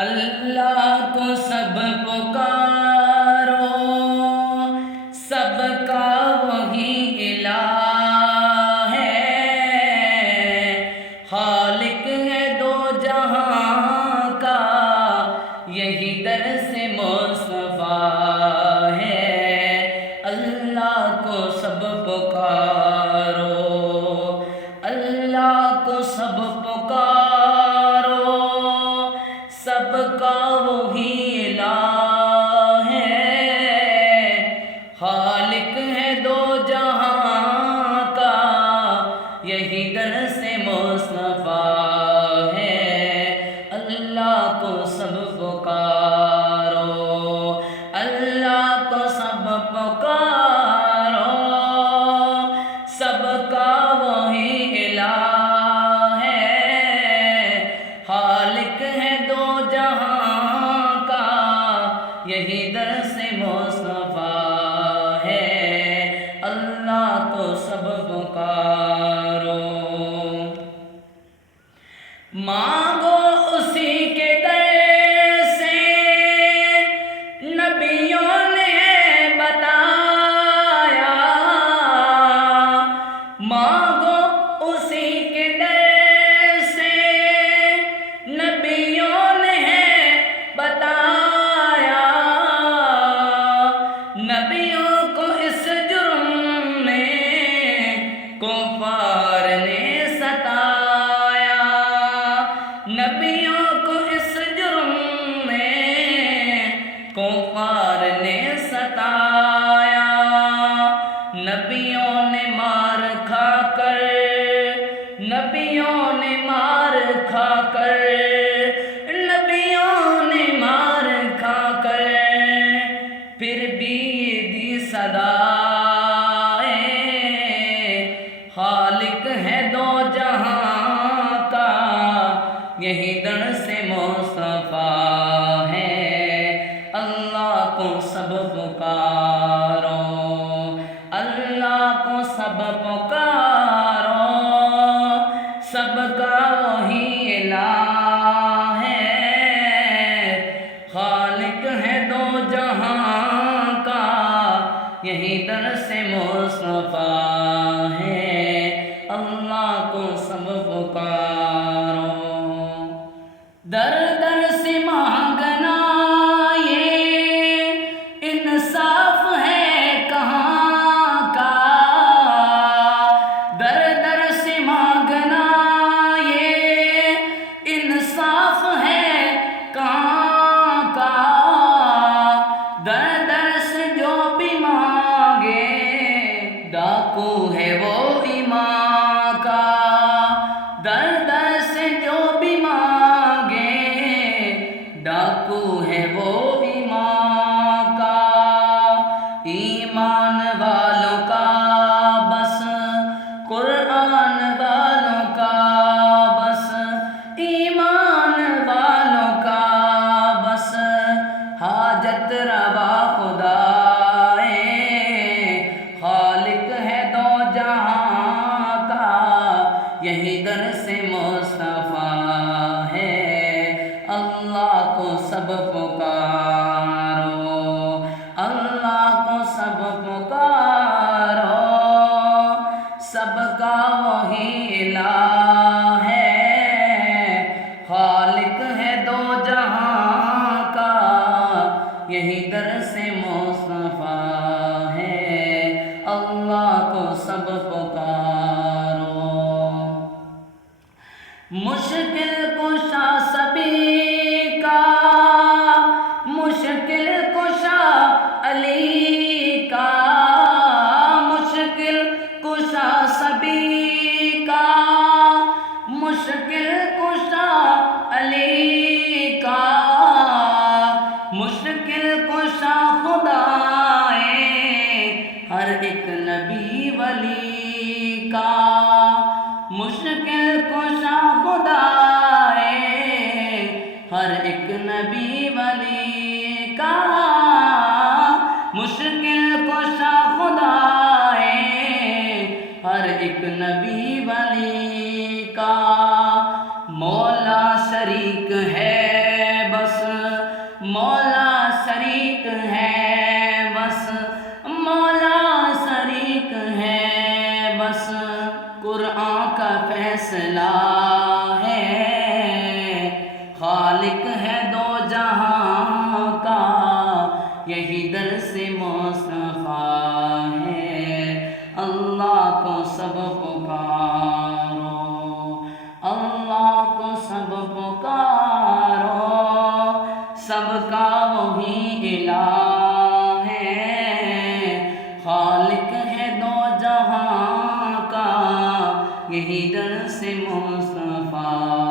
اللہ کو سب پکارو، سب کا وہی الہ ہے، خالق ہے دو جہاں کا، یہی درس مصطفیٰ ہے۔ اللہ کو سب پکارو، اللہ کو سب پکارو، سب کا وہی الہ ہے، خالق ہے دو جہاں کا، یہی درس مصطفیٰ ہے۔ اللہ کو سب پکارو، اللہ کو سب پکارو، سب کا وہی الہ ہے، خالق ہے دو جہاں کا، یہی درس مصطفیٰ ہے۔ اللہ کو سب پکارو، مانگو اسی کے در سے، نبیوں نے بتایا، مانگو اسی کے در سے، نبیوں نے بتایا، نبیوں کو اس جرم میں کفار نے ستایا، نبیوں کو اس جرم میں کفار نے ستایا، نبیوں نے مار کھا کر، نبیوں نے مار کھا کر، نبیوں نے مار کھا کر، پھر بھی یہ دی صدائیں، خالق ہے دو جہاں کا، یہی درس مصطفیٰ ہے۔ اللہ کو سب پکارو، اللہ کو سب پکارو، سب کا وہی الہ ہے، خالق ہے دو جہاں کا، یہی درس مصطفیٰ ہے۔ اللہ کو سب پکارو، در در سے مانگنا یہ انصاف ہے کہاں کا، در در سے مانگنا یہ انصاف ہے کہاں کا، در در سے جو بھی مانگے ڈاکو ہے وہ ایمان کا، در در سے جو بھی مانگے ڈاکو ہے وہ ایمان کا، ایمان والوں کا بس قرآن والوں کا بس، ایمان والوں کا بس حاجت روا خدا ہے، خالق ہے دو جہاں کا، یہی درس مصطفیٰ ہے۔ اللہ کو سب پکارو، اللہ کو سب پکارو، سب کا وہی الہ ہے، خالق ہے دو جہاں کا، یہی درس مصطفیٰ ہے۔ اللہ کو سب پکارو، مشکل کشا سبھی کا، مشکل کشا علی کا، مشکل کشا سبھی کا، مشکل کشا علی کا، مشکل کشا خدا ہے ہر ایک نبی ولی کا، مشکل کشا خدا ہے ہر ایک نبی ولی کا، مشکل کشا خدا ہے ہر ایک نبی ولی کا، مولا شریک ہے بس ہے، خالق ہے دو جہاں کا، یہی درس مصطفیٰ ہے۔ اللہ کو سب پکارو، اللہ کو سب پکارو، سب کا وہی الہ ہے، خالق ہے دو جہاں کا، یہی درس مصطفیٰ